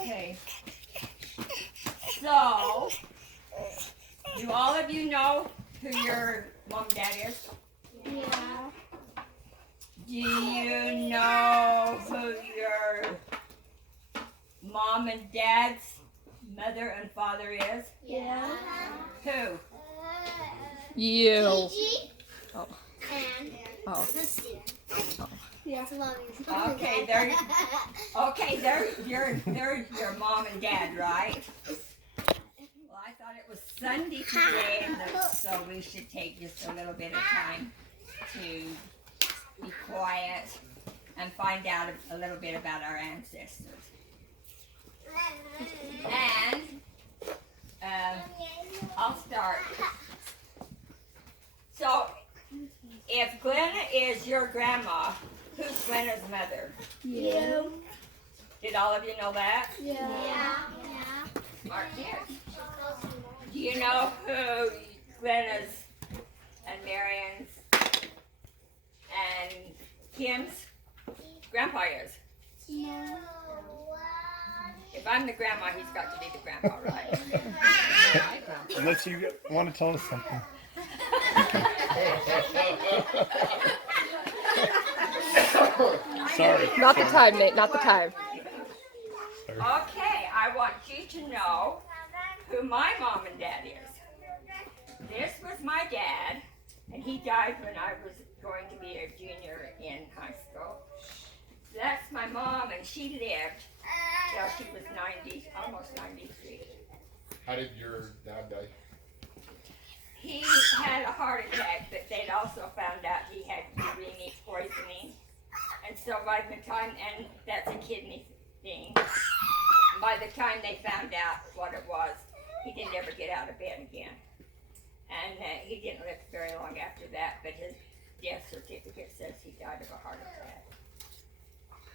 Okay. So, do all of you know who your mom and dad is? Yeah. Do you know who your mom and dad's mother and father is? Yeah. Who? You. Gigi Oh. and Oh. Christina. Oh. Yeah. Okay, they're your mom and dad, right? Well, I thought it was Sunday today, so we should take just a little bit of time to be quiet and find out a little bit about our ancestors. And I'll start. So, if Glen is your grandma, who's Glenna's mother? You. Did all of you know that? Yeah. Smart kids. Do you know who Glenna's and Marion's and Kim's grandpa is? No. If I'm the grandma, he's got to be the grandpa, right? Unless you want to tell us something. Sorry. Not the time, Nate. Not the time. Sorry. Okay, I want you to know who my mom and dad is. This was my dad, and he died when I was going to be a junior in high school. That's my mom, and she lived till she was 90, almost 93. How did your dad die? He had a heart attack, but they'd also found out he had urine poisoning. And so by the time, and that's a kidney thing, by the time they found out what it was, he didn't ever get out of bed again. And he didn't live very long after that, but his death certificate says he died of a heart attack.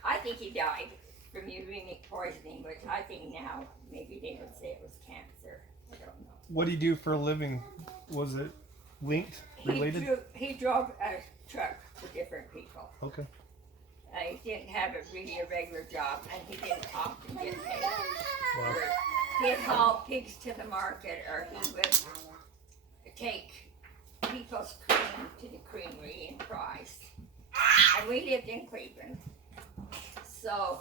I think he died from urine poisoning, which I think now maybe they would say it was cancer. I don't know. What do you do for a living? Was it linked, related? He drove a truck for different people. Okay. He didn't have really a regular job, and he didn't often get paid. Wow. He'd haul pigs to the market, or he would take people's cream to the creamery in Price. And we lived in Cleveland. So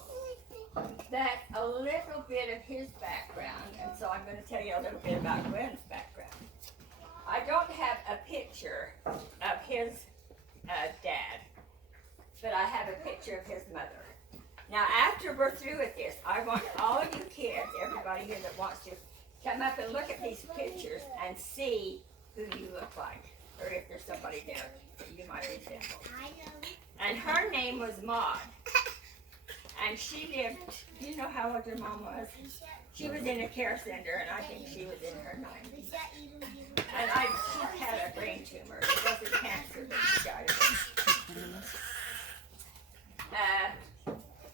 that's a little bit of his background, and so I'm going to tell you a little bit about Glen's background. I don't have a picture of his dad, but I have a picture of his mother. Now, after we're through with this, I want all of you kids, everybody here that wants to, come up and look at these pictures and see who you look like, or if there's somebody there that you might resemble. And her name was Maud. And she lived, do you know how old your mom was? She was in a care center, and I think she was in her 90s. And she had a brain tumor. It wasn't cancer, but she died of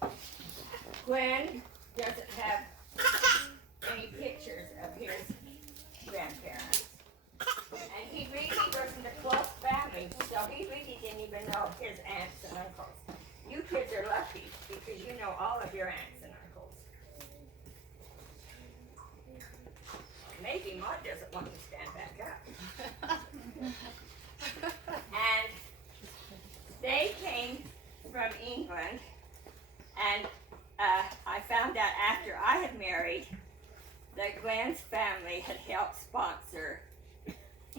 it. Glen doesn't have any pictures of his grandparents. And he really wasn't a close family, so he really didn't even know his aunts and uncles. You kids are lucky because you know all of your aunts and uncles. Maybe Maud doesn't want to stand back up. And they came from England, and I found out after I had married that Glen's family had helped sponsor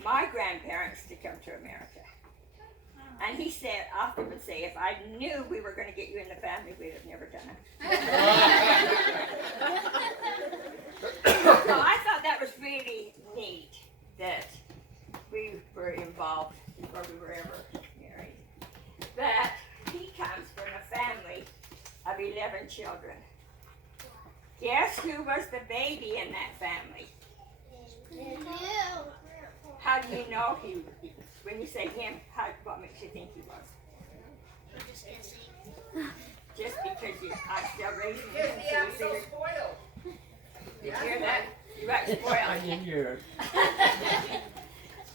my grandparents to come to America. And he said, often would say, if I knew we were going to get you in the family, we'd have never done it. So I thought that was really neat that we were involved before we were ever married. But he comes from a family of 11 children. Guess who was the baby in that family? How do you know he? When you say him, what makes you think he was? I'm just guessing. Just because I'm still raising him. So spoiled. Did you hear that? You got spoiled.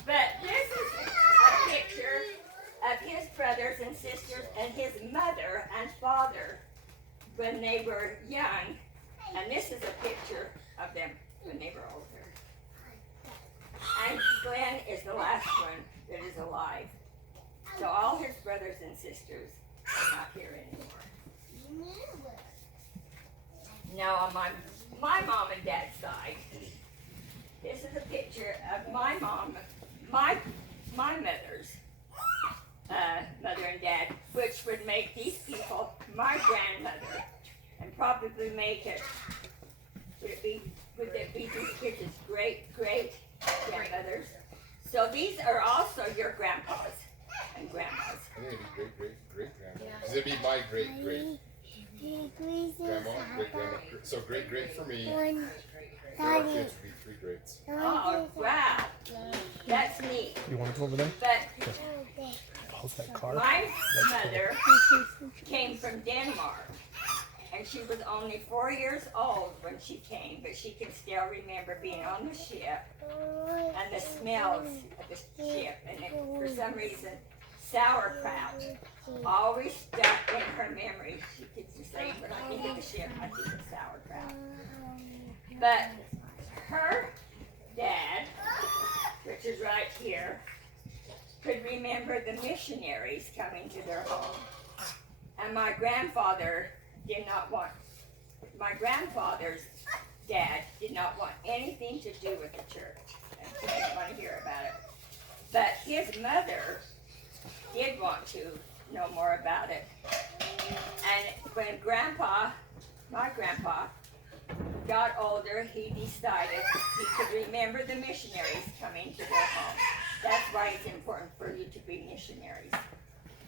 But this is a picture of his brothers and sisters and his mother and father when they were young And this is a picture of them when they were older. And Glen is the last one that is alive. So all his brothers and sisters are not here anymore. Now on my mom and dad's side, this is a picture of my mom, my mother's mother and dad, which would make these people my grandmother, and probably make it. Would it be these kids' great grandmothers? So these are also your grandpas and grandmas. I think it'd be great grandma. Because it'd be my great grandma, great grandma. So great for me. For our kids would be 3 greats. Oh wow, that's neat. You want to go over there? But How's that car? my mother came from Denmark, and she was only 4 years old when she came, but she can still remember being on the ship and the smells of the ship. And it, for some reason, sauerkraut always stuck in her memory. She could just say, when I think of the ship, I think of sauerkraut. But her dad, which is right here, could remember the missionaries coming to their home. And my grandfather's dad did not want anything to do with the church. And he didn't want to hear about it. But his mother did want to know more about it. And when my grandpa, got older, he decided he could remember the missionaries coming to their home. That's why it's important for you to be missionaries.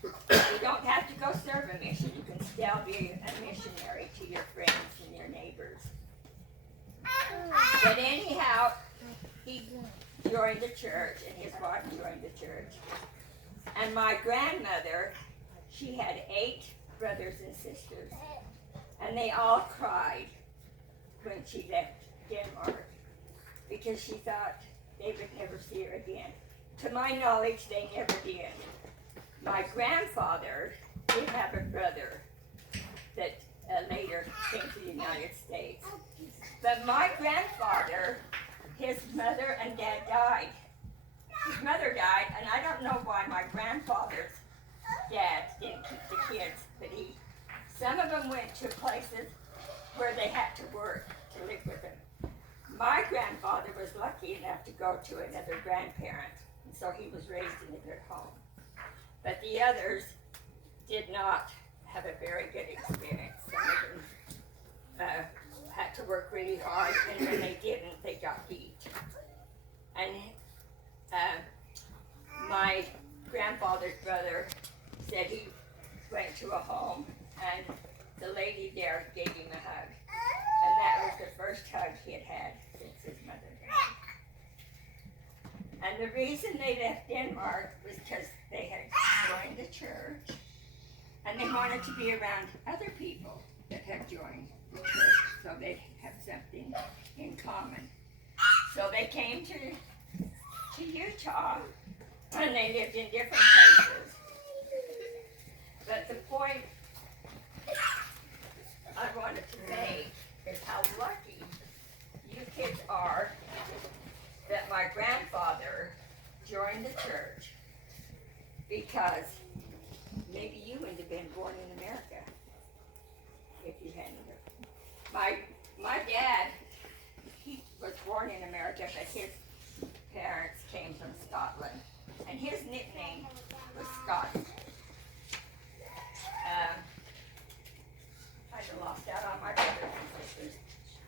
You don't have to go serve a mission. You can still be a missionary to your friends and your neighbors. But anyhow, he joined the church, and his wife joined the church. And my grandmother, she had 8 brothers and sisters, and they all cried when she left Denmark because she thought they would never see her again. To my knowledge, they never did. My grandfather did have a brother that later came to the United States. But my grandfather, his mother and dad died. His mother died, and I don't know why my grandfather's dad didn't keep the kids, but some of them went to places where they had to work to live with them. My grandfather was lucky enough to go to another grandparent, and so he was raised in a good home. But the others did not have a very good experience. Some of them had to work really hard, and when they didn't, they got beat. And my grandfather's brother said he went to a home, and the lady there gave him a hug. And that was the first hug he had had since his mother died. And the reason they left Denmark was because they had joined the church, and they wanted to be around other people that had joined the church, so they'd have something in common. So they came to Utah, and they lived in different places. But the point I wanted to make is how lucky you kids are that my grandfather joined the church, because maybe you wouldn't have been born in America if you hadn't. My dad, he was born in America, but his parents came from Scotland, and his nickname was Scotty. I just lost out on my brothers and sisters.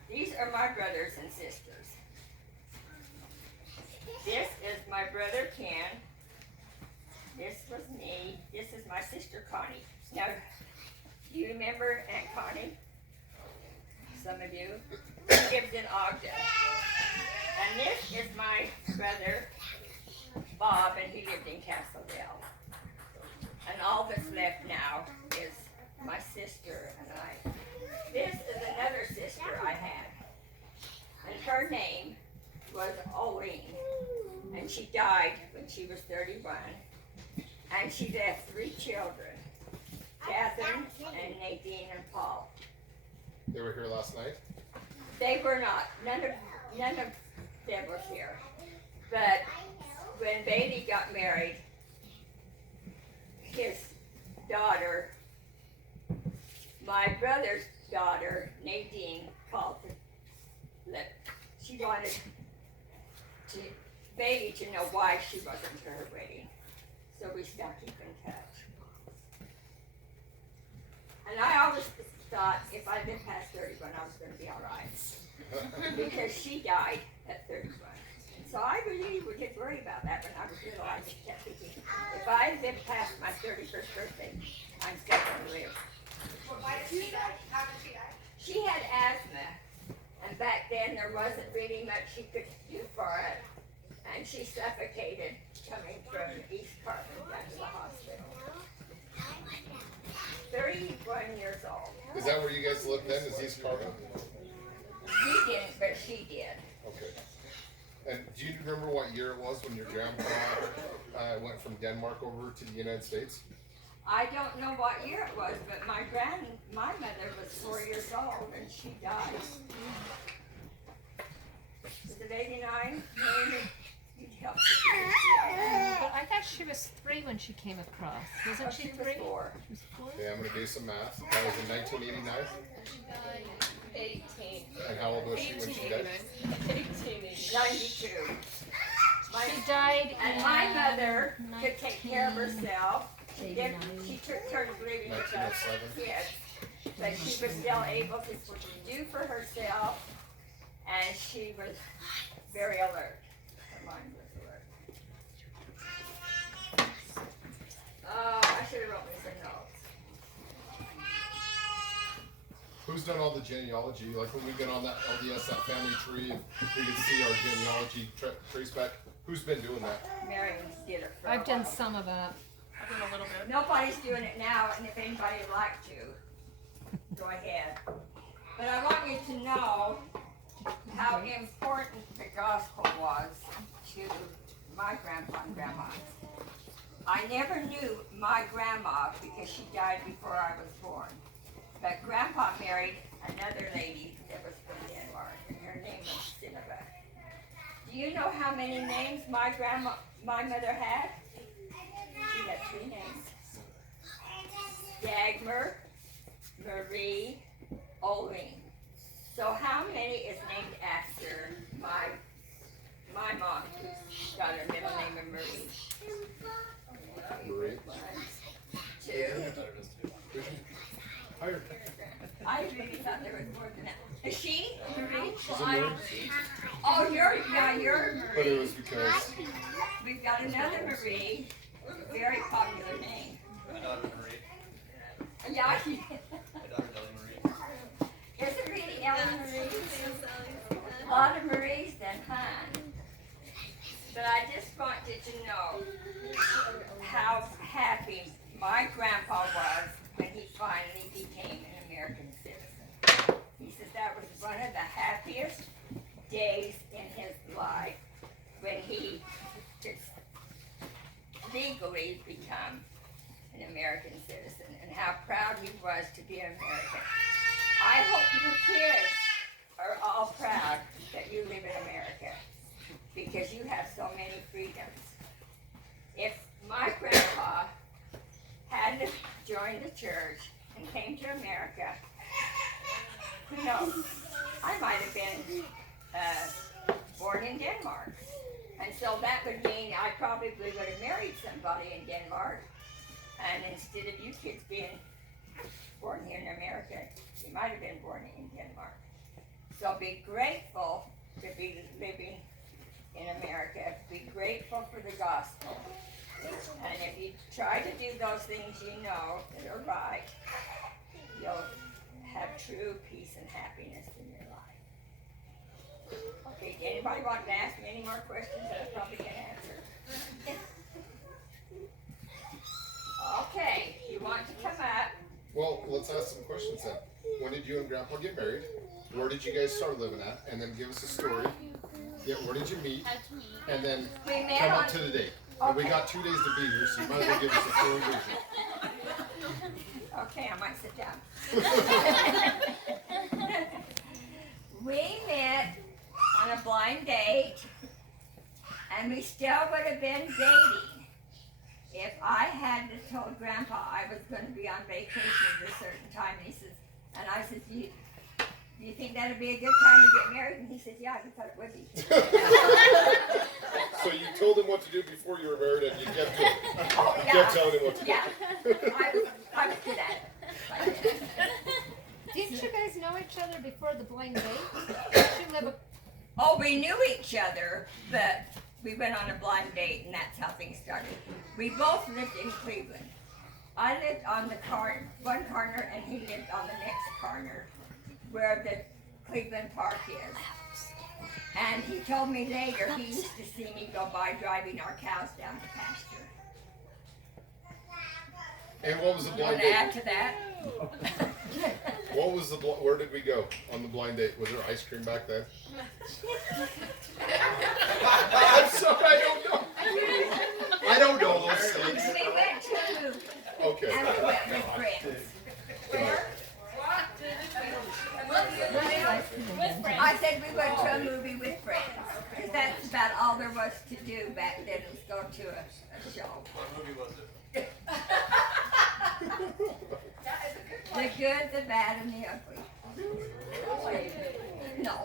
These are my brothers and sisters. This is my brother Ken. This was me. This is my sister Connie. Now, do you remember Aunt Connie? Some of you. She lives in Ogden. And this is my brother Bob, and he lived in Castledale. And all that's left now is my sister and I. This is another sister I had. And her name was Oline. And she died when she was 31. And she left 3 children, Catherine and Nadine and Paul. They were here last night? They were not. None of them was here. But when Bailey got married, his daughter, my brother's daughter, Nadine, called that she wanted Bailey to know why she wasn't to her wedding. So we still keep in touch. And I always thought if I'd been past 31, I was going to be all right. Because she died at 31. And so I really did worry about that when I was little. I just kept thinking, if I had been past my 31st birthday, I'm still going to live. Why did she die? How did she die? She had asthma. And back then there wasn't really much she could do for it. And she suffocated coming from East Carmen down to the hospital. 31 years old. Is that where you guys lived then? Is East Carmen? We didn't, but she did. Okay. And do you remember what year it was when your grandpa went from Denmark over to the United States? I don't know what year it was, but my mother was 4 years old and she died. Was it 89? Maybe. You'd help me. But I thought she was 3 when she came across. Wasn't she 3? 4. She was 4? Okay, I'm going to do some math. That was in 1989. 18. And how old was she when she died? 92. She died And in my mother could take care of herself. She took turns living with us 1907. kids. But she was still able to do for herself. And she was very alert. Her mind was alert. Oh, I should have wrote me some notes. Who's done all the genealogy? Like when we get on that LDS, that family tree, and we can see our genealogy trace back. Who's been doing that? Marion did it for I've a done while. some of that. I've done a little bit. Nobody's doing it now, and if anybody would like to, go ahead. But I want you to know how important the gospel was to my grandpa and grandma. I never knew my grandma because she died before I was born. But grandpa married another lady that was from Denmark, and her name was Sinova. Do you know how many names my mother had? She had 3 names. Dagmar, Marie, Oline. So how many is named after my mom, who's got her middle name of Marie? Marie. 1, 2. Higher. I really thought there was more than that. Is she Marie? She's a Marie. Oh, you're Marie. But it was because We've got another Marie, a very popular name. My daughter Marie. Yeah, My daughter Ellie Marie. is it really Ellen Marie? A lot of Maries then, huh? But I just want you to know how happy my grandpa was when he finally became an American citizen. He says that was one of the happiest days in his life when he could legally become an American citizen, and how proud he was to be an American. I hope your kids are all proud that you live in America because you have so many freedoms. If my grandpa hadn't joined the church and came to America, who knows? I might have been born in Denmark. And so that would mean I probably would have married somebody in Denmark. And instead of you kids being born here in America, you might have been born in Denmark. So be grateful to be living in America. Be grateful for the gospel. And if you try to do those things you know that are right, you'll have true peace and happiness in your life. Okay, anybody want to ask me any more questions that I probably can't answer? Okay, you want to come up. well, let's ask some questions then. When did you and Grandpa get married? Where did you guys start living at? And then give us a story. Yeah, where did you meet? And then We met come on, up to the date. And we got 2 days to be here, so you might as well give us a full version. okay, I might sit down. We blind date, and we still would have been dating if I hadn't told Grandpa I was going to be on vacation at a certain time. And he says, and I said, do you think that'd be a good time to get married? And he says, yeah, I thought it would be. So you told him what to do before you were married, and you kept, Oh, kept telling him what to do. Yeah, I was good at it. Didn't you guys know each other before the blind date? Didn't you live Oh, we knew each other, but we went on a blind date, and that's how things started. We both lived in Cleveland. I lived on the one corner, and he lived on the next corner, where the Cleveland Park is. And he told me later he used to see me go by driving our cows down the pasture. And what was the You blind want to date? add to that? What was where did we go on the blind date? Was there ice cream back then? I'm sorry, I don't know. I don't know those things. We went to a movie, Okay. and we went with friends. I said we went to a movie with friends, because that's about all there was to do back then, was go to a show. What movie was it? The good, the bad, and the ugly. No.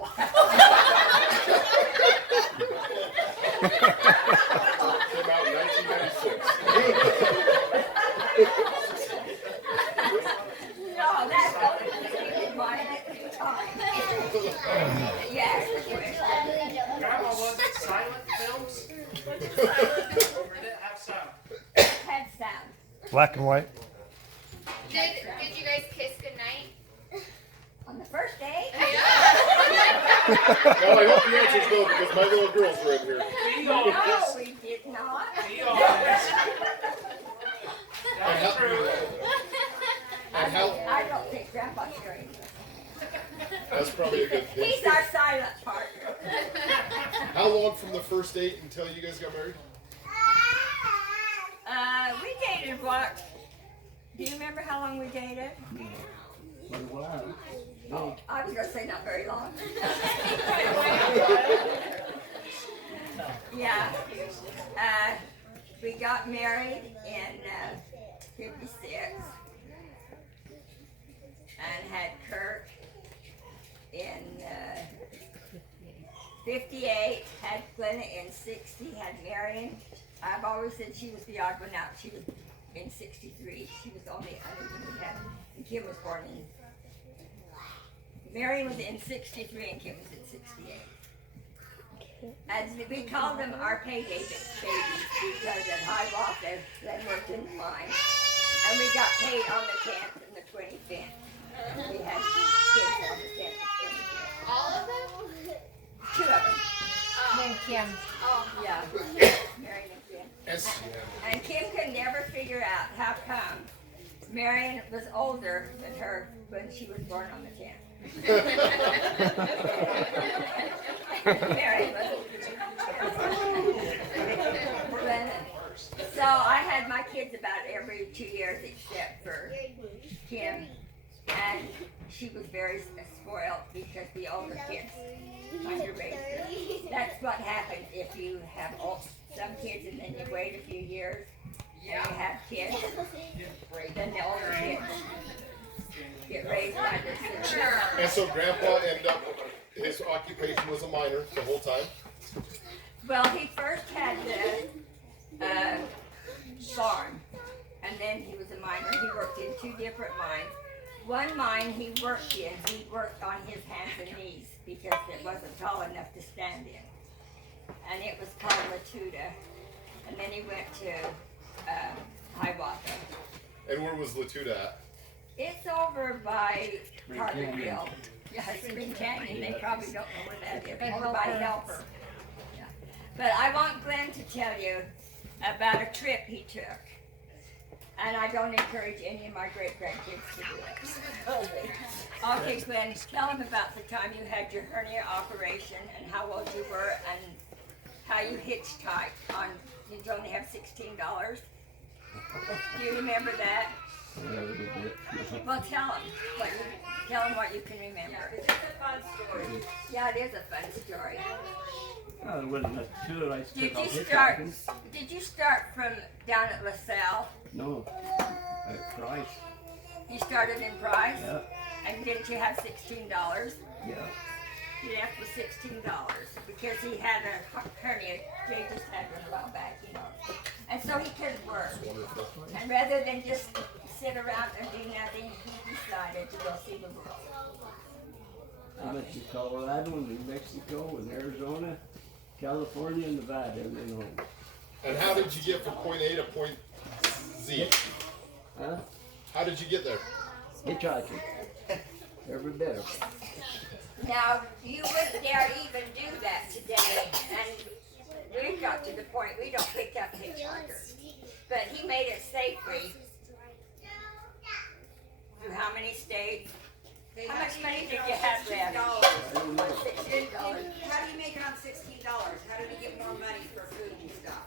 Came out in 1996. No, that's only in my time. Yes. Grandma, was it silent films? Or did it have sound? Had sound. Black and white. Did you guys kiss goodnight? On the first day? Now I hope the answer's no, because my little girls were in here. Be No, honest. we did not. Be honest. And That's how, true. and how, I don't think Grandpa's hearing this. that's probably a good thing. He's our silent partner. How long from the first date until you guys got married? We dated what? Do you remember how long we dated? Oh, I was gonna say not very long. Yeah. We got married in 56 and had Kurt in 58, had Glen in 60, had Marion. I've always said she was the odd one out. She was in 63. She was the only other one we had. And Kim was born in. Marion was in 63 and Kim was in 68. And we called them our payday babies because at Hiawatha, Glen worked in the mine. And we got paid on the 10th and the 25th. We had kids on the 10th and 25th. All of them? Two of them. and Kim? Yeah. Marion and Kim. Yes. And Kim could never figure out how come Marion was older than her when she was born on the 10th. Marion was. So I had my kids about every 2 years except for Kim. And she was very spoiled because the older kids underrated her. That's what happens if you have some kids and then you wait a few years and you have kids. Then the older kids get raised by their sisters. And so Grandpa ended up, his occupation was a miner the whole time? Well, he first had the farm, and then he was a miner. He worked in two different mines. One mine he worked on his hands and knees because it wasn't tall enough to stand in. And it was called Latuda. And then he went to Hiawatha. And where was Latuda at? It's over by Carterville. Yeah, Spring Canyon. They probably don't know where that is. Over by Helper. Yeah. But I want Glen to tell you about a trip he took. And I don't encourage any of my great-grandkids to do it. Okay, Glen, tell them about the time you had your hernia operation and how old you were and how you hitchhiked on, did you only have $16? Do you remember that? Yeah, a little bit. Well, tell them what you can remember. It's a fun story. Yeah, it is a fun story. I wasn't much to it. I Did took off you hitchhiking. start? Did you start from down at LaSalle? No. At Price. You started in Price, Yeah. and didn't you have $16? Yeah. He left with $16 because he had a hernia. Jay just had one a while back, you know, and so he couldn't work. And rather than just sit around and do nothing, he decided to go see the world. I went to Colorado, New Mexico, and Arizona, California, and Nevada, and then home. And how did you get from point A to point Z? Huh? How did you get there? Hitchhiking. Every bit of it. Now, you wouldn't dare even do that today, and we've got to the point we don't pick up hitchhikers. But he made it safely. Through how many states? How much money did you have left? I don't know. $16. How do you make it on $16? How did he get more money for food and stuff?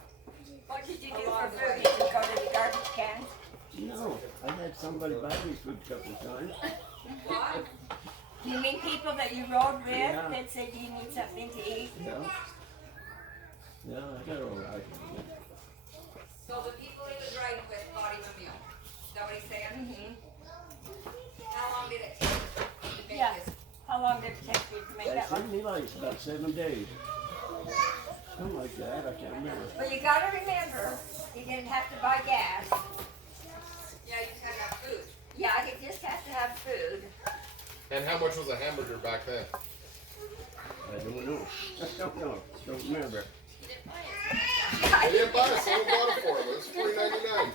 What did you do for food? Did you go to the garbage cans? No, I had somebody buy me food a couple of times. What? You mean people that you rode with Yeah. that said, do you need something to eat? Yeah. Yeah, I got all right. So the people he was riding with bought him a meal. Is that what he's saying? Mm-hmm. How long did it take to make Yeah. this? How long did it take you to make That that one? took me like about 7 days. Something like that, I can't remember. Well, you gotta remember, you didn't have to buy gas. Yeah, you just had to have food. Yeah, you just have to have food. And how much was a hamburger back then? I don't know. I don't know. Don't remember. I didn't buy it, someone bought it for him. It was $3.99.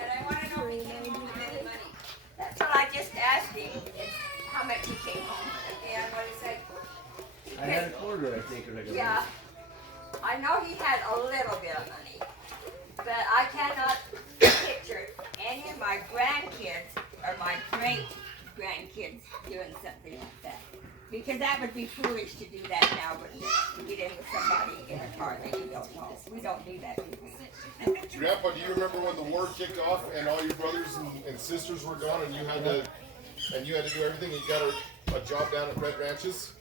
And I want to know if he came home with any money. That's what I just asked him, is how much he came home with. And what he said, I had a quarter, I think, when I got Yeah, I know he had a little bit of money, but I cannot picture any of my grandkids or my great grandkids doing something like that. Because that would be foolish to do that now, wouldn't it? To get in with somebody in a car that you don't know. We don't do that, do we? Grandpa, do you remember when the war kicked off and all your brothers and sisters were gone and you had to do everything and you got a job down at Red Ranches?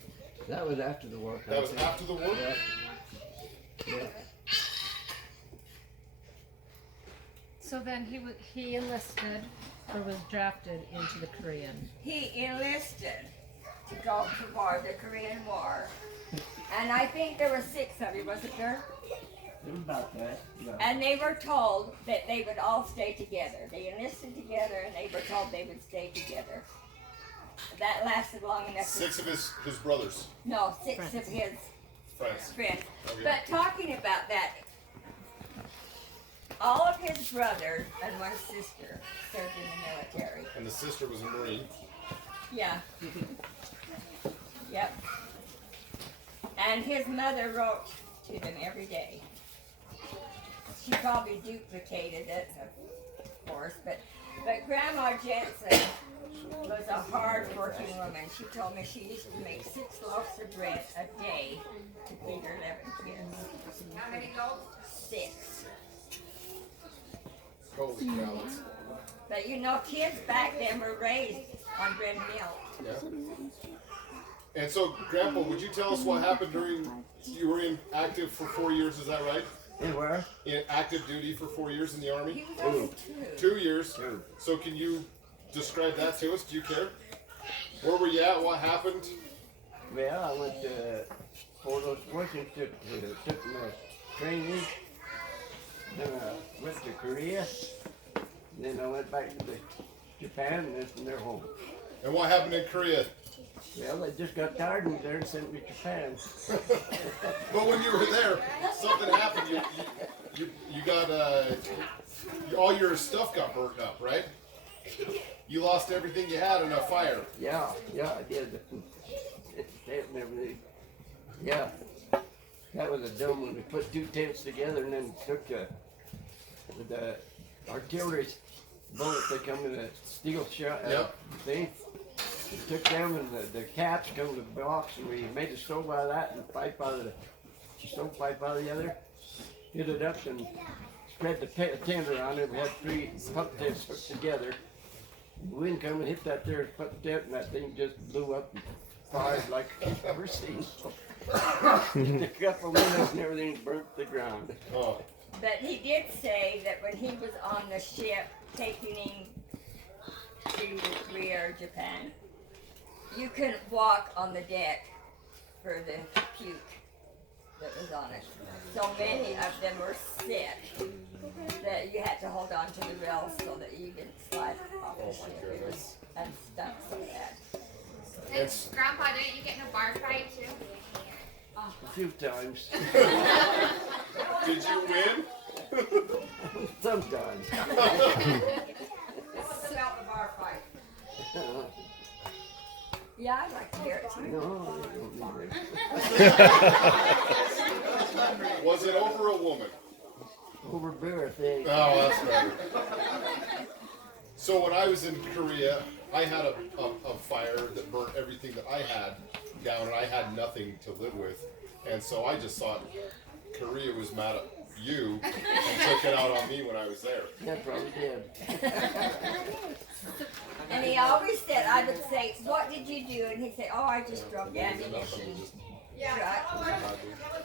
That was after the war. That was after the war? Yeah. Yeah. So then he enlisted or was drafted into the Korean. He enlisted to go to war, the Korean War. And I think there were 6 of you, wasn't there? It was about that. Yeah. And they were told that they would all stay together. They enlisted together and they were told they would stay together. That lasted long enough. 6 of his brothers, No, 6 of his friends. friends. Okay. But talking about that, all of his brothers and one sister served in the military. And the sister was a Marine. Yeah. Yep. And his mother wrote to them every day. She probably duplicated it, of course, but Grandma Jensen was a hard-working woman. She told me she used to make 6 loaves of bread a day to feed her 11 kids. how many loaves? 6. Holy cow. But you know, kids back then were raised on bread and milk. Yeah. And so, Grandpa, would you tell us what happened during, you were in active for 4 years, is that right? And where? In active duty for 4 years in the Army? He was only 2. 2 years. 2. So can you describe that to us? Do you care? Where were you at? What happened? Well, I went to Fort Washington, took my training, then I went to Korea, then I went back to Japan, and then from there home. And what happened in Korea? Well, I just got tired of me there and sent me to Japan. But when you were there, something happened. You got all your stuff got burned up, right? You lost everything you had in a fire. Yeah, I did. Tent and everything. Yeah, that was a dumb one. We put 2 tents together and then took the artillery bullets that come in a steel shot thing. We took them and the caps come to the box and we made a stove out of that and a pipe out of the stovepipe out of the other. Hit it up and spread the tent around it. We had 3 pup tents hooked together. The wind come and hit that there pup tent, and that thing just blew up and fired like I've never seen. In a couple minutes and everything burnt to the ground. Oh, But he did say that when he was on the ship taking him to Korea or Japan, you couldn't walk on the deck for the puke that was on it. So many of them were sick that you had to hold on to the rails so that you didn't slide off the ship. It was unstuck so bad. And Grandpa, didn't you get in a bar fight too? A few times. did you win? Sometimes. What's about the bar fight? Yeah, I'd like to hear it too. No, they don't need it. Was it over a woman? Over bear thing. Oh, that's better. So when I was in Korea, I had a fire that burnt everything that I had down, and I had nothing to live with. And so I just thought Korea was mad at you and took it out on me when I was there. Yeah, probably did. And he always said, I would say, what did you do? And he'd say, oh, I just drove the ammunition. Yeah, Truck. tell him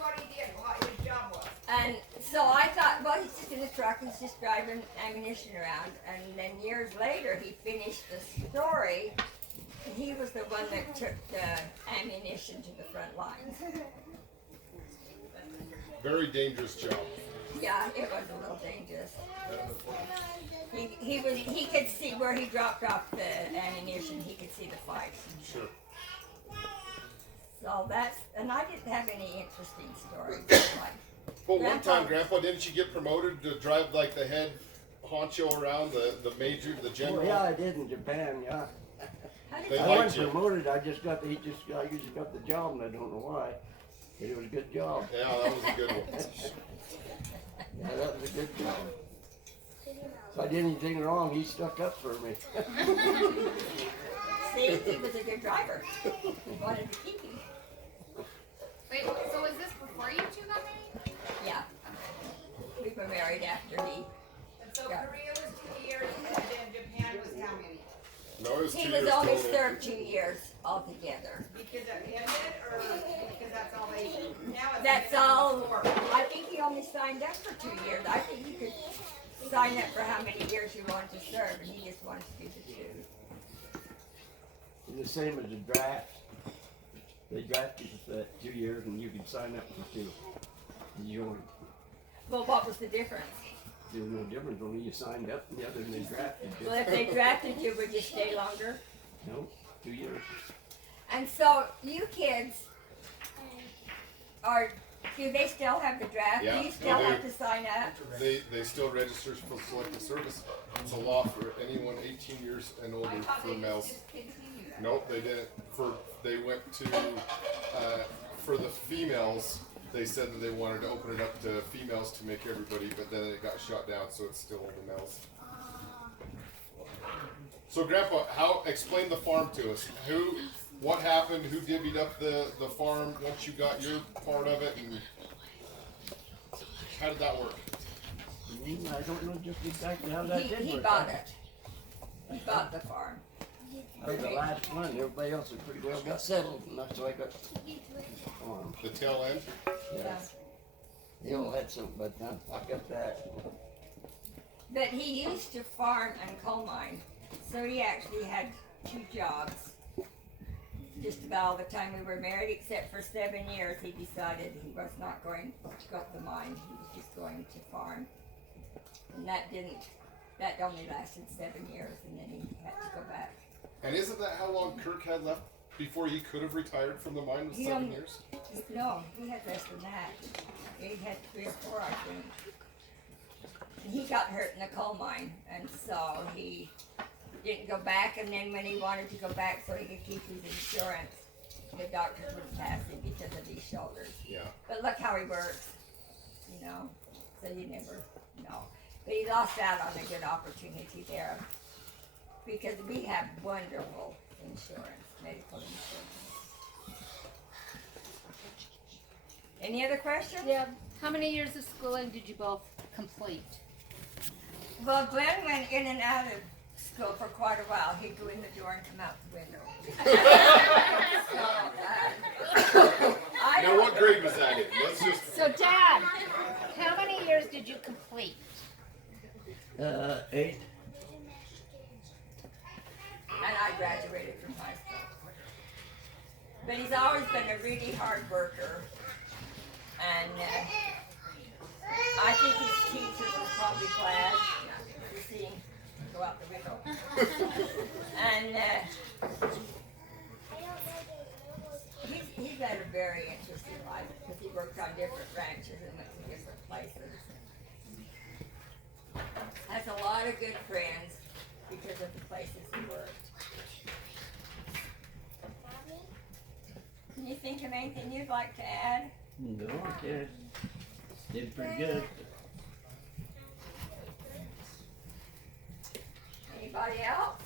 what he did, what his job was. And so I thought, well, he's just in the truck, he's just driving ammunition around. And then years later, he finished the story. And he was the one that took the ammunition to the front lines. Very dangerous job. Yeah, it was a little dangerous. He could see where he dropped off the ammunition. He could see the fight. Sure. So that's, and I didn't have any interesting stories. Like, But one time, Grandpa, didn't you get promoted to drive like the head honcho around, the major, the general? Oh, yeah, I did in Japan, yeah. how did They you, I liked wasn't you. promoted, I usually got the job, and I don't know why. But it was a good job. Yeah, that was a good one. Yeah, that was a good job. If I did anything wrong, he stuck up for me. see, he was a good driver. He wanted to keep him. Wait, so was this before you two got married? Yeah. We were married after he. And so Yeah. Korea was 2 years, and then Japan was how many? No, it was 2 He years was only total. served 2 years altogether. Because it ended, or because that's all they, now it's. That's all. I think he only signed up for 2 years. I think you could sign up for how many years you wanted to serve, and he just wanted to do the 2. It's the same as the draft. They drafted you for 2 years, and you could sign up for 2. And you only, Well, what was the difference? there was no difference, only you signed up, and the other than they drafted you. Well, if they drafted you, would you stay longer? No, 2 years. And so, you kids do they still have the draft? Yeah, Do you still they have do. to sign up? They still register for selective service. It's a law for anyone 18 years and older I thought for they males. just continued that. Nope, they didn't. They went to for the females. They said that they wanted to open it up to females to make everybody, but then it got shut down, so it's still the males. So, Grandpa, explain the farm to us? What happened? Who divvied up the farm once you got your part of it, and how did that work? I don't know just exactly how that did He work. bought it. He bought the farm. I was the last one. Everybody else had pretty well got settled, and that's why I got the farm. The tail end? Yeah. They all had some, but I got that. But he used to farm and coal mine, so he actually had 2 jobs. Just about all the time we were married, except for 7 years, he decided he was not going to go to the mine. He was just going to farm, and that only lasted 7 years, and then he had to go back. And isn't that how long Kirk had left before he could have retired from the mine? Was He 7 only- years? No, he had less than that. He had 3 or 4, I think. And he got hurt in the coal mine, and so he didn't go back. And then when he wanted to go back so he could keep his insurance, the doctors wouldn't pass him because of his shoulders. Yeah. But look how he works, you know. So you never know. But he lost out on a good opportunity there because we have wonderful insurance, medical insurance. Any other questions? Yeah. How many years of schooling did you both complete? Well, Glen went in and out of school for quite a while. He'd go in the door and come out the window. I Now, what grade was that in? Let's just. So, Dad, how many years did you complete? 8. And I graduated from high school. But he's always been a really hard worker. And I think his teachers were probably glad to see him go out the window. And he's had a very interesting life because he worked on different ranches and went to different places. Has a lot of good friends because of the places he worked. Can you think of anything you'd like to add? No, I can't. Did pretty good. Anybody else?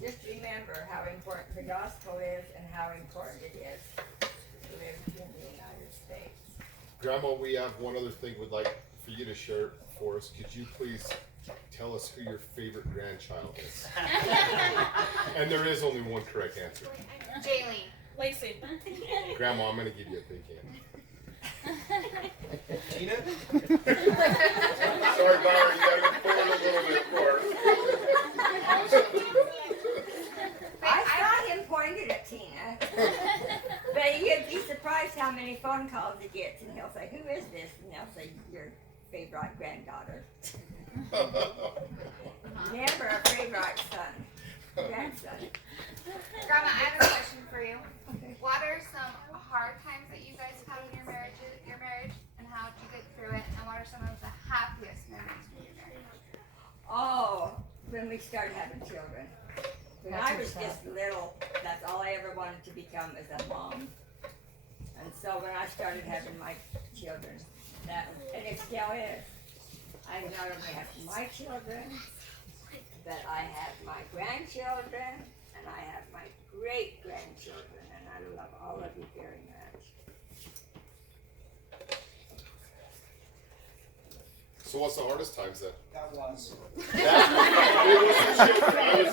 Just remember how important the gospel is and how important it is to live in the United States. Grandma, we have one other thing we'd like for you to share for us. Could you please tell us who your favorite grandchild is? And there is only one correct answer. Jaylene. Lacey. Grandma, I'm going to give you a big hand. Tina? Sorry, Byron, you got to go forward a little bit more. I saw him pointed at Tina. But you'd be surprised how many phone calls he gets, and he'll say, "Who is this?" And they'll say, "Your favorite granddaughter." Never a favorite son. Grandson. Grandma, I have a question for you. What are some hard times that you guys had in your marriage, and how did you get through it? And what are some of the happiest memories from your marriage? Oh, when we started having children. When I was just little, that's all I ever wanted to become as a mom. And so when I started having my children, and it still is, I not only have my children, but I have my grandchildren, and I have my great-grandchildren, and I love all of you very much. So what's the hardest times then? That was. It was the children.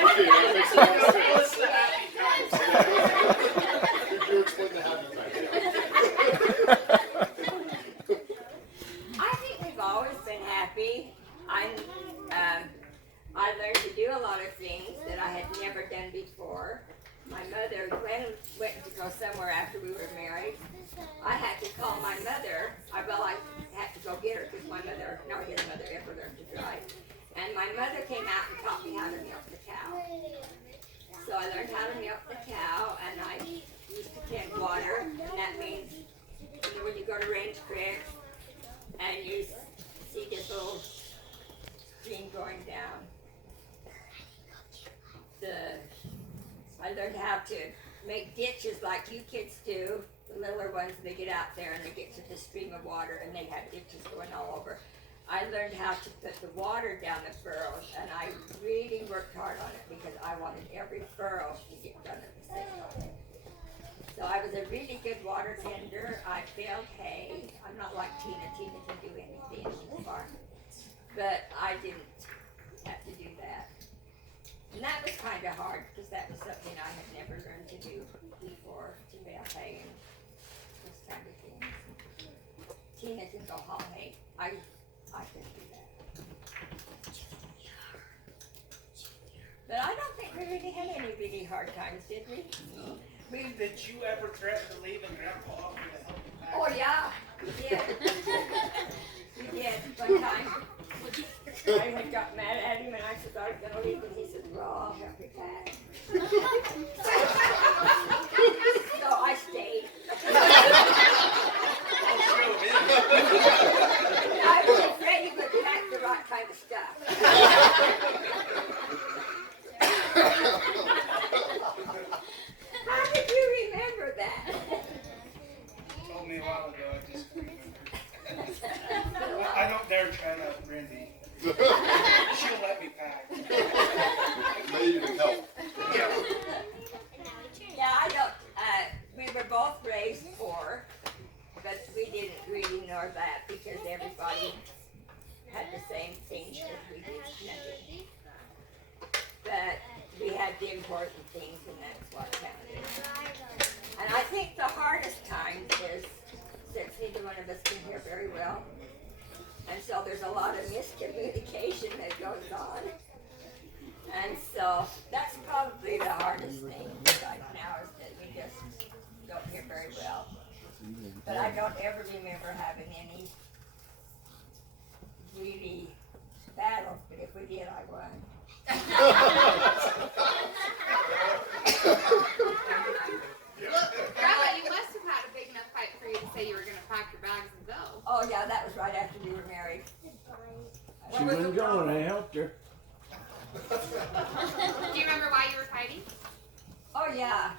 Okay, that makes a lot of sense. Could you explain the happy times? I think we've always been happy. I learned to do a lot of things that I had never done before. My mother, Glen went to go somewhere after we were married. I had to call my mother. I had to go get her because my mother, no, his mother ever learned to drive. And my mother came out and taught me how to milk the cow. So I learned how to milk the cow, and I used to tend water, and that means when you go to Range Creek and you see this little stream going down. I learned how to make ditches like you kids do. The littler ones, they get out there and they get to the stream of water and they have ditches going all over. I learned how to put the water down the furrows, and I really worked hard on it because I wanted every furrow to get done at the same time. So I was a really good water tender. I baled hay. I'm not like Tina. Tina can do anything in the farm. But I didn't have to do that. And that was kind of hard because that was something I had never learned to do before, to bale hay and those kind of things. Tina can go haul hay. I couldn't do that. But I don't think we really had any really hard times, did we? Did you ever threaten to leave and Grandpa offered to help you back? Oh yeah, we did. We did. One time, I had got mad at him and I said I was gonna leave, and he said, "Well, I'll help you pack." So I stayed. I was afraid he would pack the right kind of stuff. How did you remember that? Told me a while ago. I don't dare try that with Brandy. She'll let me pack. Maybe you can help. Yeah. so that's probably the hardest thing right now is that we just don't hear very well. But I don't ever remember having any really battles, but if we did, I won. Look, Grandma, you must have had a big enough fight for you to say you were gonna pack your bags and go. Oh yeah, that was right after we were married. She wouldn't go and I helped her. Do you remember why you were fighting? Oh yeah.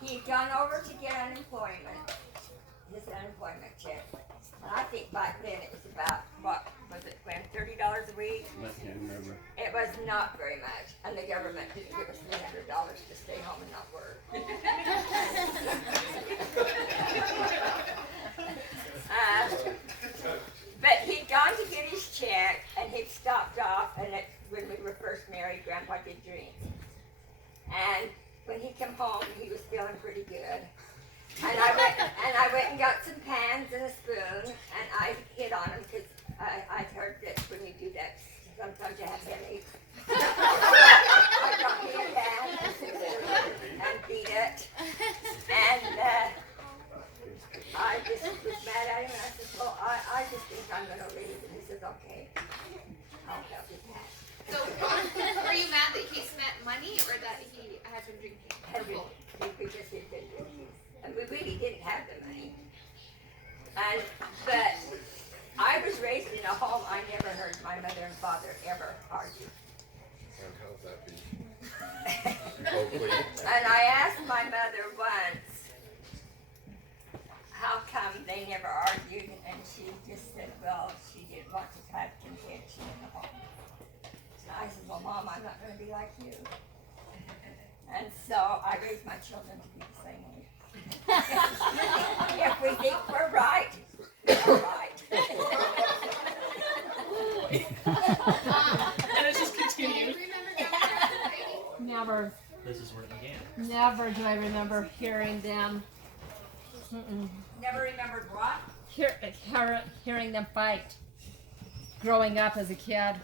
He'd gone over to get unemployment, his unemployment check. And I think back then it was about, what, was it, Glen, $30 a week? I can't remember. It was not very much, and the government didn't give us $300 to stay home and not work. But he'd gone to get his check, and he'd stopped off, and when we were first married, Grandpa did drinks. And when he came home, he was feeling pretty good. And I went and got some pans and a spoon, and I hit on him because I heard that when you do that, sometimes you have headaches. I got me a pan and a spoon and beat it. And I just was mad at him, and I said, well, I just think I'm going to leave. And he says, okay, I'll help you pack. So, were you mad that he spent money or that he had been drinking? We just did drinking. And we really didn't have the money. But I was raised in a home I never heard my mother and father ever argue. And how's that be? And I asked my mother once, how come they never argued? And she just said, well, she didn't want to have contention in the home. And I said, well, Mom, I'm not going to be like you. And so I raised my children to be the same way. If we think we're right, we're right. And it just continued. Never, This is where it began. never do I remember hearing them. Never remembered what? Hearing them fight. Growing up as a kid.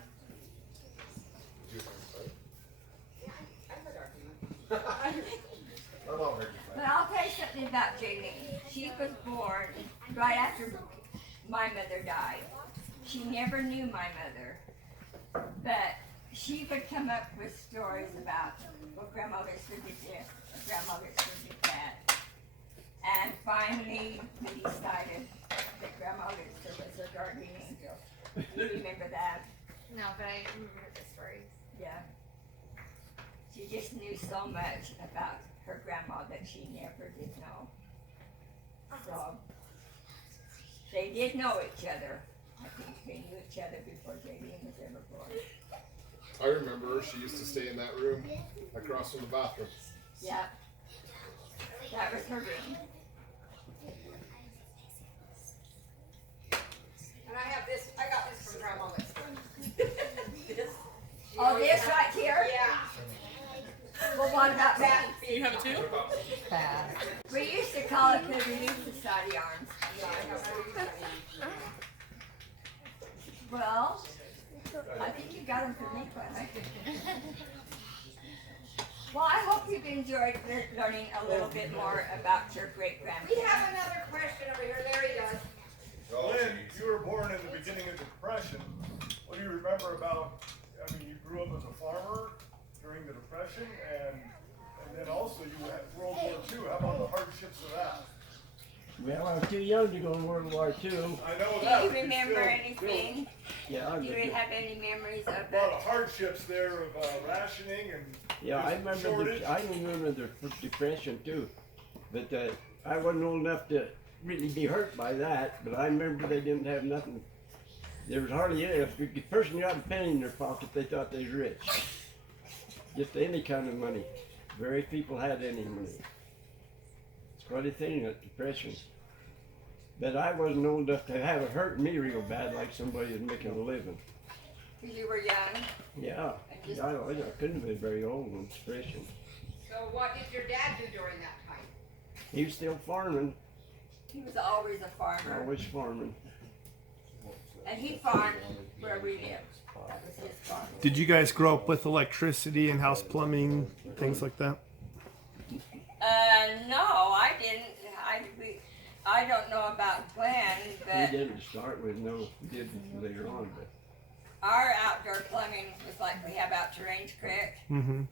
But I'll tell you something about Jaylene. She was born right after my mother died. She never knew my mother, but she would come up with stories about, well, Grandma Lister did this, or Grandma Lister did that. And finally, we decided that Grandma Lister was her guardian angel. You remember that? No, but I remember the stories. Yeah. She just knew so much about her grandma that she never did know. So, they did know each other. I think they knew each other before Jaylene was ever born. I remember her. She used to stay in that room across from the bathroom. Yeah. That was her room. And I have this, I got this from Grandma Lister. Oh, this right here? Yeah. Well, what about that? You have it too? We used to call it the Relief Society arms. Well, I think you got them from me, Glen. Well, I hope you've enjoyed learning a little bit more about your We great-grandparents. have another question over here. There he does. Glen, you were born in the beginning of the Depression. What do you remember about, I mean, you grew up as a farmer during the Depression, and then also you had World War II. How about the hardships of that? Well, I was too young to go to World War II. I know Do that. you but remember still- anything? Yeah, I Do you remember. have any memories of A lot that? of hardships there of rationing and Yeah, I shortage. remember the Depression too. But I wasn't old enough to really be hurt by that. But I remember they didn't have nothing. There was hardly any. If a person got a penny in their pocket, they thought they was rich. Just any kind of money. Very few people had any money. It's quite a thing, that Depression. But I wasn't old enough to have it hurt me real bad like somebody was making a living. Because you were young? Yeah, I couldn't have been very old in Depression. So what did your dad do during that time? He was still farming, He was always a farmer. always farming. And he farmed where we lived. That was his farm. Did you guys grow up with electricity and house plumbing, things like that? No, I didn't. I don't know about Glen, We but didn't start with, no, we did later on, but. our outdoor plumbing was like we have out to Range Creek. Mm-hmm.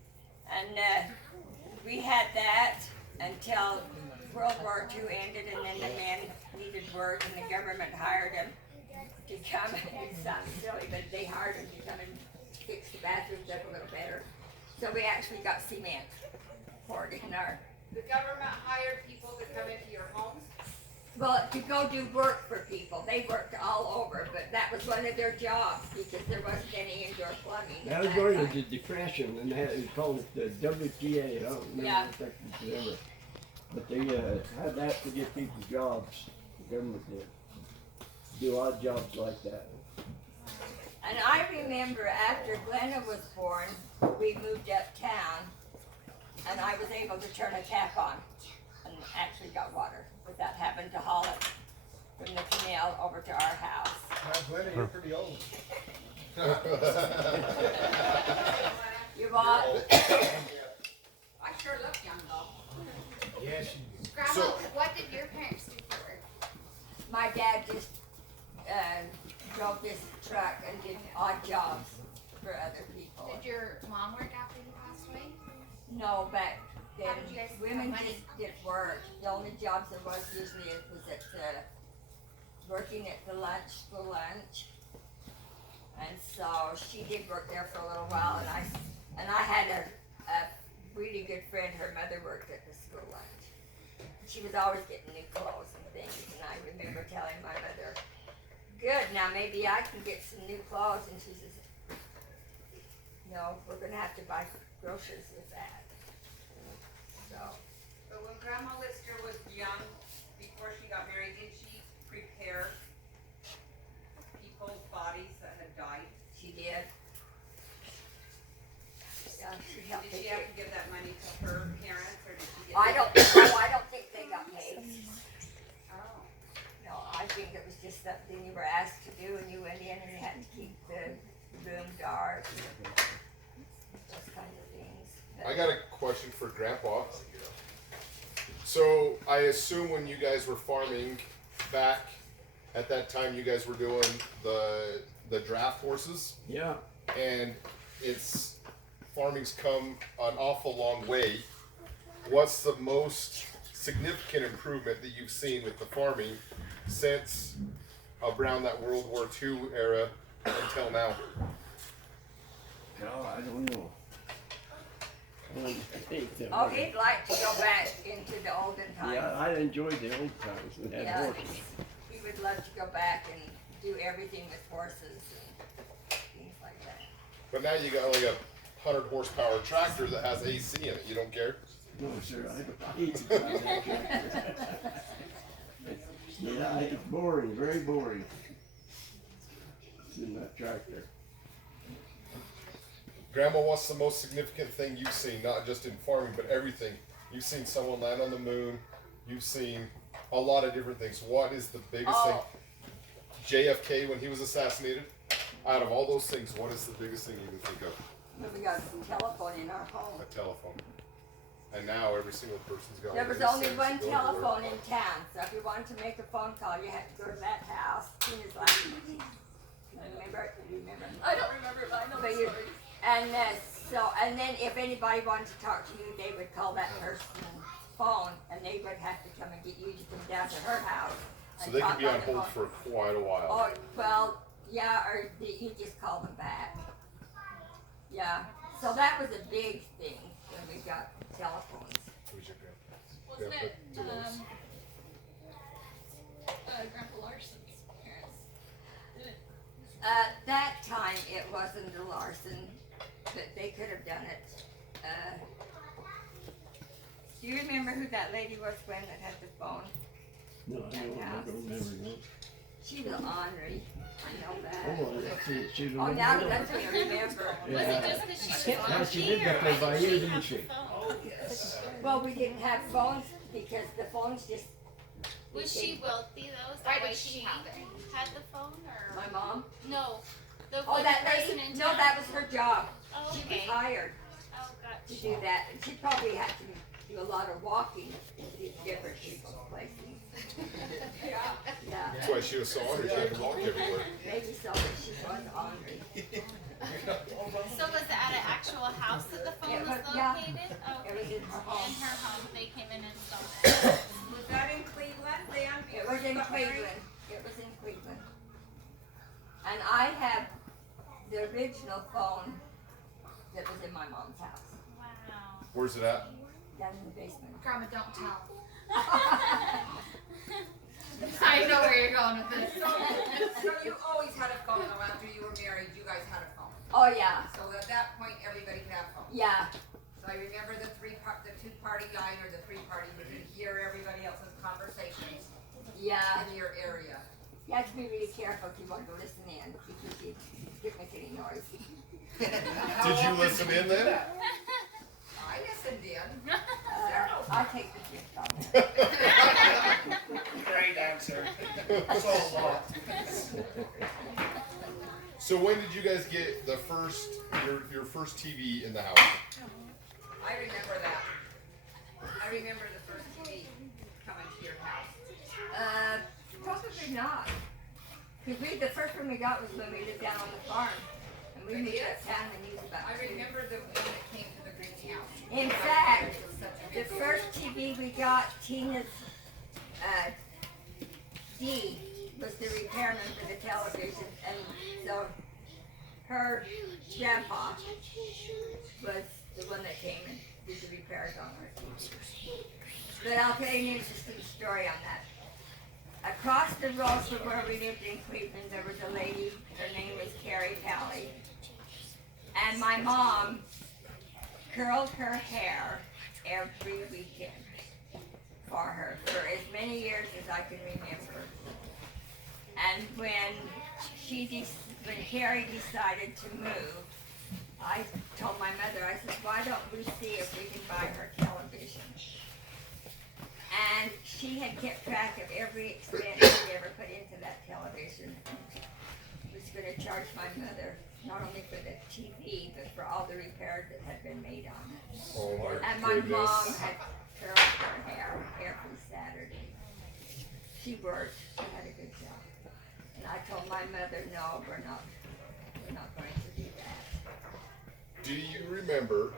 And we had that until World War II ended, and then the men needed work, and the government hired them to come. It sounds silly, but they hired them to come and fix the bathrooms up a little better. So we actually got cement poured in our. The government hired people to come into your homes? Well, to go do work for people. They worked all over, but that was one of their jobs because there wasn't any indoor plumbing. That was during the Depression, and they had, it called it the WTA, I don't remember Yeah. exactly whatever. But they had that to get people jobs, the government did. Do odd jobs like that. And I remember after Glenna was born, we moved uptown, and I was able to turn a tap on and actually got water without having to haul it from the canal over to our house. Now, Glenn, you're pretty old. You bought? I sure look young though. Yeah, she. Grandma, So- what did your parents do for work? My dad just drove this truck and did odd jobs for other people. Did your mom work after you passed away? No, back then, How did you guys women have money? just did work. The only jobs there was usually was at working at the school lunch. And so she did work there for a little while, and I had a really good friend. Her mother worked at the school lunch. She was always getting new clothes and things, and I remember telling my mother, "Good, now maybe I can get some new clothes." And she says, "No, we're gonna have to buy groceries with that." So. But when Grandma Lister was young, before she got married, did she prepare people's bodies that had died? She did. Yeah, she helped Did take she have care. to give that money to her parents, or did she get? I don't think they got paid. Oh. No, I think it was just something you were asked to do, and you went in and you had to keep the room dark. Those kinds of things. I got a question for Grandpa. So I assume when you guys were farming back at that time, you guys were doing the draft horses, Yeah, and farming's come an awful long way. What's the most significant improvement that you've seen with the farming since around that World War II era until now? no, I don't know. I think that Oh, was- he'd like to go back into the olden times. Yeah, I enjoyed the old times when they had Yeah, horses. he would love to go back and do everything with horses and things like that. But now you got like a 100 horsepower tractor that has AC in it. You don't care? No, sir, I hate to drive that tractor. Yeah, it's boring, very boring. It's in that tractor. Grandma, what's the most significant thing you've seen, not just in farming, but everything? You've seen someone land on the moon. You've seen a lot of different things. What is the biggest thing? JFK, when he was assassinated? Out of all those things, what is the biggest thing you can think of? But we got a telephone in our home. A telephone. And now every single person's got There was one of only these one things to go to work. telephone in town, so if you wanted to make a phone call, you had to go to that house. Tina's like, remember? I don't remember, but I know But the you, story. and and then if anybody wanted to talk to you, they would call that person's phone, and they would have to come and get you to come down to her house. So and they talk could be on the hold phone. for quite a while. Oh, well, yeah, or you just call them back. Yeah, so that was a big thing when we got telephones. Who's your grandpa? Wasn't Yeah, it, but to those. Grandpa Larson's parents? Didn't it? At that time, it wasn't a Larson, but they could have done it. Do you remember who that lady was, Gwen, that had the phone? No, I don't remember, no. She was ornery. I know that. Oh, she Oh, don't now know. that's what you remember. Was it just because she was Yeah, she on did that there by you, she didn't have she? the phone? Well, we didn't have phones because the phones just. Was she wealthy though? Is Why that why did she she have it? had the phone or? My mom? No. The Oh, that person lady, in no, town. that was her job. Oh, She was okay. hired Oh, to gotcha. do that, and she probably had to do a lot of walking to these different people's places. Yeah, That's why she was so hungry. She had to walk everywhere. maybe so, but she was hungry. So was it at an actual house that the phone It was was- yeah. located? It was in her In home. her home, they came in and installed it. Was that in Cleveland, Dan? It was in Cleveland. It was in Cleveland. And I have the original phone that was in my mom's house, Wow. Where's it at? down in the basement. Grandma, don't tell. I know where you're going with this. So you always had a phone, though, after you were married, you guys had a phone. Oh, yeah, So at that point, everybody could have phones. yeah. So I remember the two-party line or the three-party, you could hear everybody else's conversations Yeah, in your area. you have to be really careful if you want to listen in because you get make any noise. Did you listen in then? I listened in. I take the gift on that. Great answer. So long. So when did you guys get the first your first TV in the house? I remember that. I remember the first TV coming to your house. Probably not. Because the first one we got was when we lived down on the farm. And we moved uptown and used about I remember the one that came to the greenhouse. In fact, It was such a the big deal. first TV we got, Tina's D was the repairman for the television, and so her grandpa was the one that came and did the repairs on it. But I'll tell you an interesting story on that. Across the road from where we lived in Cleveland, there was a lady, her name was Carrie Pally, and my mom curled her hair every weekend for her for as many years as I can remember. And when Carrie decided to move, I told my mother, I said, why don't we see if we can buy her television? And she had kept track of every expense she ever put into that television. Was going to charge my mother not only for the TV, but for all the repairs that had been made on it. Oh my And my goodness. mom had curled her hair every Saturday. She worked, she had a good job. And I told my mother, no, we're not going to do that. Do you remember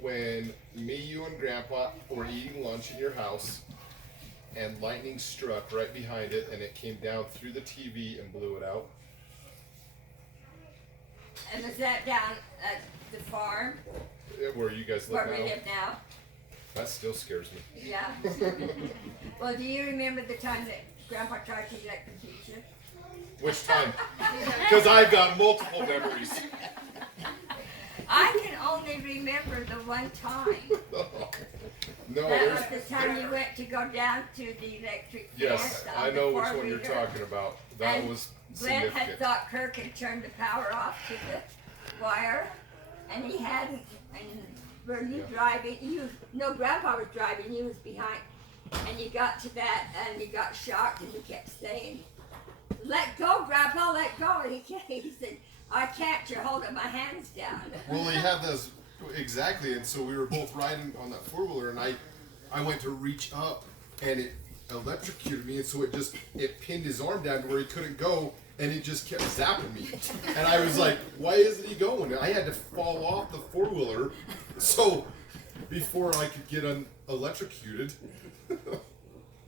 when me, you, and Grandpa were eating lunch in your house and lightning struck right behind it and it came down through the TV and blew it out? And was that down at the farm Where you guys where live we now? live now? That still scares me. Yeah. Well, do you remember the time that Grandpa tried to electrocute you? Which time? Because I've got multiple memories. I can only remember the one time. No, That there's. was the time you went to go down to the electric Yes, fence on I know the which one you're four-wheeler. talking about. That And was Glen had significant. thought Kirk had turned the power off to the wire, and he hadn't. And were you driving? Grandpa was driving. You was behind, and you got to that, and you got shocked, and you kept saying, "Let go, Grandpa, let go." And he said, "I can't. You're holding my hands down." Well, he had those exactly, and so we were both riding on that four-wheeler, and I went to reach up, and it electrocuted me, and so it pinned his arm down to where he couldn't go, and he just kept zapping me, and I was like, "Why isn't he going?" And I had to fall off the four-wheeler, so before I could get electrocuted.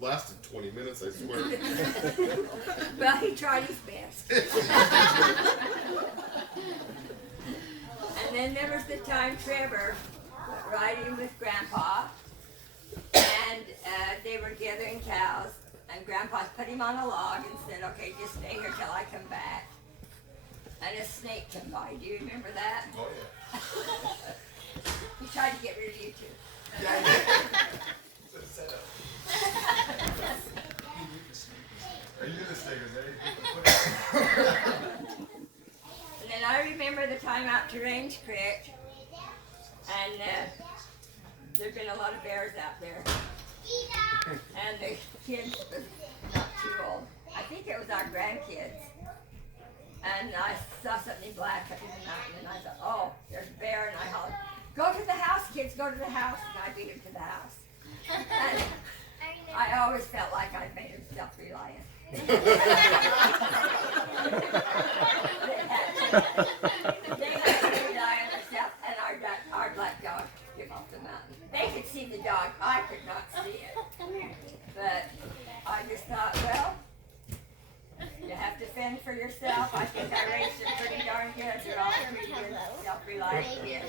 Lasted 20 minutes, I swear. Well, he tried his best. And then there was the time Trevor went riding with Grandpa, and they were gathering cows, and Grandpa put him on a log and said, "Okay, just stay here till I come back." And a snake came by. Do you remember that? Oh, yeah. He tried to get rid of you too. Are you gonna stay And then I remember the time out to Range Creek, and there'd been a lot of bears out there. And the kids was not too old. I think it was our grandkids. And I saw something black up in the mountain, and I thought, oh, there's a bear, and I hollered, go to the house, kids, go to the house, and I beat him to the house. And I always felt like I made him self-reliant. They had to rely on themselves, and our black dog came off the mountain. They could see the dog, I could not see it. But I just thought, well, you have to fend for yourself. I think I raised them pretty darn good. They're all pretty good, self-reliant kids.